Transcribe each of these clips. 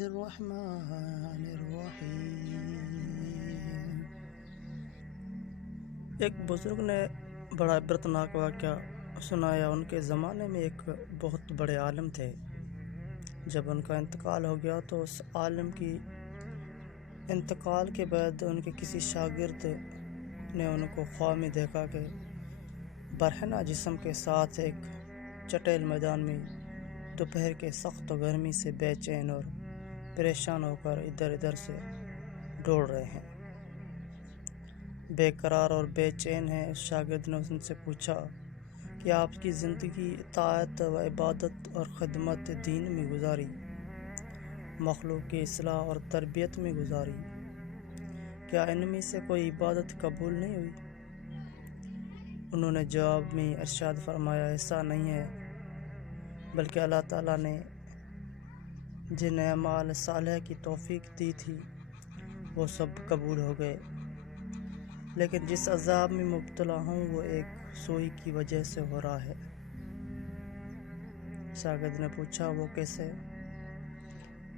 الرحمن الرحیم۔ ایک بزرگ نے بڑا عبرتناک واقعہ سنایا۔ ان کے زمانے میں ایک بہت بڑے عالم تھے۔ جب ان کا انتقال ہو گیا تو اس عالم کی انتقال کے بعد ان کے کسی شاگرد نے ان کو خواب میں دیکھا کہ برہنہ جسم کے ساتھ ایک چٹیل میدان میں دوپہر کے سخت گرمی سے بے چین اور پریشان ہو کر ادھر ادھر سے دوڑ رہے ہیں، بے قرار اور بے چین ہیں۔ اس شاگرد نے ان سے پوچھا کہ آپ کی زندگی اطاعت و عبادت اور خدمت دین میں گزاری، مخلوق کی اصلاح اور تربیت میں گزاری، کیا ان میں سے کوئی عبادت قبول نہیں ہوئی؟ انہوں نے جواب میں ارشاد فرمایا، ایسا نہیں ہے، بلکہ اللہ تعالیٰ نے جنہیں اعمال صالح کی توفیق دی تھی وہ سب قبول ہو گئے، لیکن جس عذاب میں مبتلا ہوں وہ ایک سوئی کی وجہ سے ہو رہا ہے۔ شاگرد نے پوچھا، وہ کیسے؟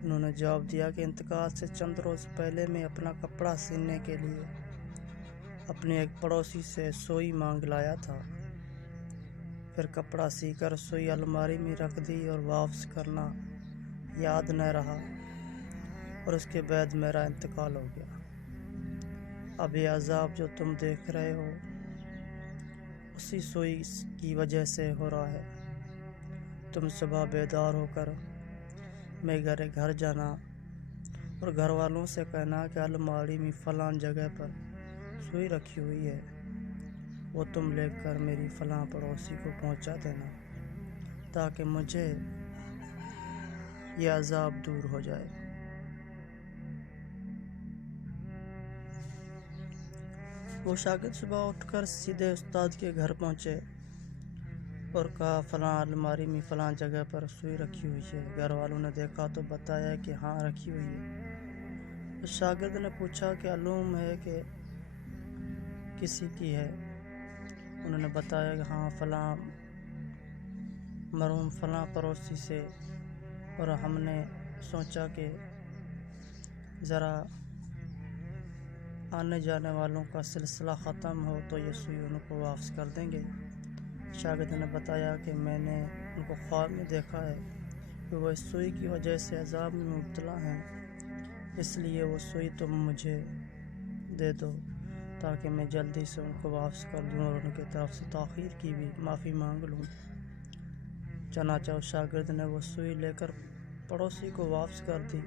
انہوں نے جواب دیا کہ انتقال سے چند روز پہلے میں اپنا کپڑا سینے کے لیے اپنے ایک پڑوسی سے سوئی مانگ لایا تھا، پھر کپڑا سی کر سوئی الماری میں رکھ دی اور واپس کرنا یاد نہ رہا، اور اس کے بعد میرا انتقال ہو گیا۔ اب یہ عذاب جو تم دیکھ رہے ہو اسی سوئی کی وجہ سے ہو رہا ہے۔ تم صبح بیدار ہو کر میں گھر جانا اور گھر والوں سے کہنا کہ الماری میں فلاں جگہ پر سوئی رکھی ہوئی ہے، وہ تم لے کر میری فلاں پڑوسی کو پہنچا دینا تاکہ مجھے یہ عذاب دور ہو جائے۔ وہ شاگرد صبح اٹھ کر سیدھے استاد کے گھر پہنچے اور کہا، فلاں الماری میں فلاں جگہ پر سوئی رکھی ہوئی ہے۔ گھر والوں نے دیکھا تو بتایا کہ ہاں رکھی ہوئی ہے۔ اس شاگرد نے پوچھا کہ معلوم ہے کہ کسی کی ہے؟ انہوں نے بتایا کہ ہاں فلاں مرحوم فلاں پڑوسی سے، اور ہم نے سوچا کہ ذرا آنے جانے والوں کا سلسلہ ختم ہو تو یہ سوئی ان کو واپس کر دیں گے۔ شاگرد نے بتایا کہ میں نے ان کو خواب میں دیکھا ہے کہ وہ اس سوئی کی وجہ سے عذاب میں مبتلا ہیں، اس لیے وہ سوئی تم مجھے دے دو تاکہ میں جلدی سے ان کو واپس کر دوں اور ان کی طرف سے تاخیر کی بھی معافی مانگ لوں۔ چنانچہ اس شاگرد نے وہ سوئی لے کر پڑوسی کو واپس کر دی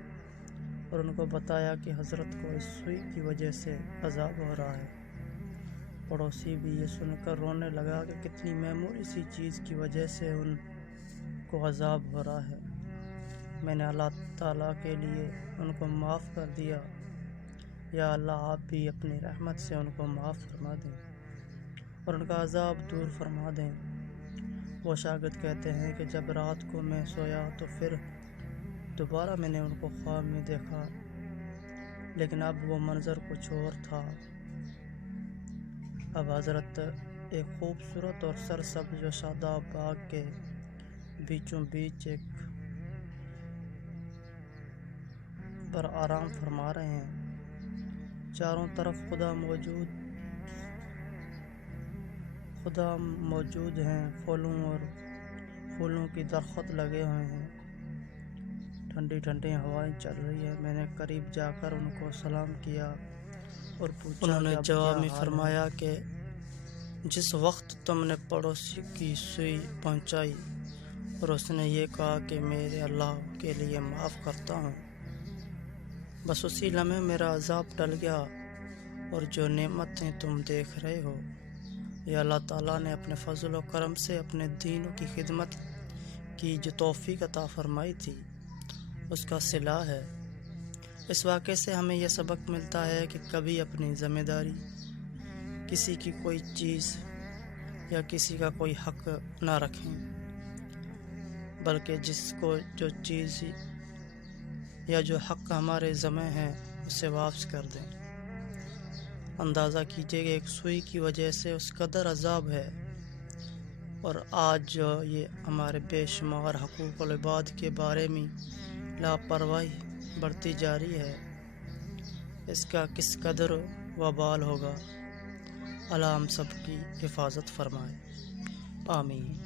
اور ان کو بتایا کہ حضرت کو اس سوئی کی وجہ سے عذاب ہو رہا ہے۔ پڑوسی بھی یہ سن کر رونے لگا کہ کتنی معمولی سی چیز کی وجہ سے ان کو عذاب ہو رہا ہے، میں نے اللہ تعالیٰ کے لیے ان کو معاف کر دیا، یا اللہ آپ بھی اپنی رحمت سے ان کو معاف فرما دیں اور ان کا عذاب دور فرما دیں۔ وہ شاگرد کہتے ہیں کہ جب رات کو میں سویا تو پھر دوبارہ میں نے ان کو خواب میں دیکھا، لیکن اب وہ منظر کچھ اور تھا۔ اب حضرت ایک خوبصورت اور سرسبز و شاداب باغ کے بیچوں بیچ ایک پر آرام فرما رہے ہیں۔ چاروں طرف خدا موجود ہیں، پھولوں کی درخت لگے ہوئے ہیں، ٹھنڈی ٹھنڈی ہوائیں چل رہی ہیں۔ میں نے قریب جا کر ان کو سلام کیا اور پوچھا، انہوں نے جواب میں فرمایا کہ جس وقت تم نے پڑوسی کی سوئی پہنچائی اور اس نے یہ کہا کہ میرے اللہ کے لیے معاف کرتا ہوں، بس اسی لمحے میرا عذاب ٹل گیا، اور جو نعمتیں تم دیکھ رہے ہو یہ اللہ تعالیٰ نے اپنے فضل و کرم سے اپنے دین کی خدمت کی جو توفیق عطا فرمائی تھی اس کا صلہ ہے۔ اس واقعے سے ہمیں یہ سبق ملتا ہے کہ کبھی اپنی ذمہ داری، کسی کی کوئی چیز یا کسی کا کوئی حق نہ رکھیں، بلکہ جس کو جو چیز یا جو حق ہمارے ذمہ ہیں اسے واپس کر دیں۔ اندازہ کیجیے کہ ایک سوئی کی وجہ سے اس قدر عذاب ہے، اور آج جو یہ ہمارے بے شمار حقوق العباد کے بارے میں لاپرواہی بڑھتی جاری ہے، اس کا کس قدر وبال ہوگا، اللہ ہم سب کی حفاظت فرمائے، آمین۔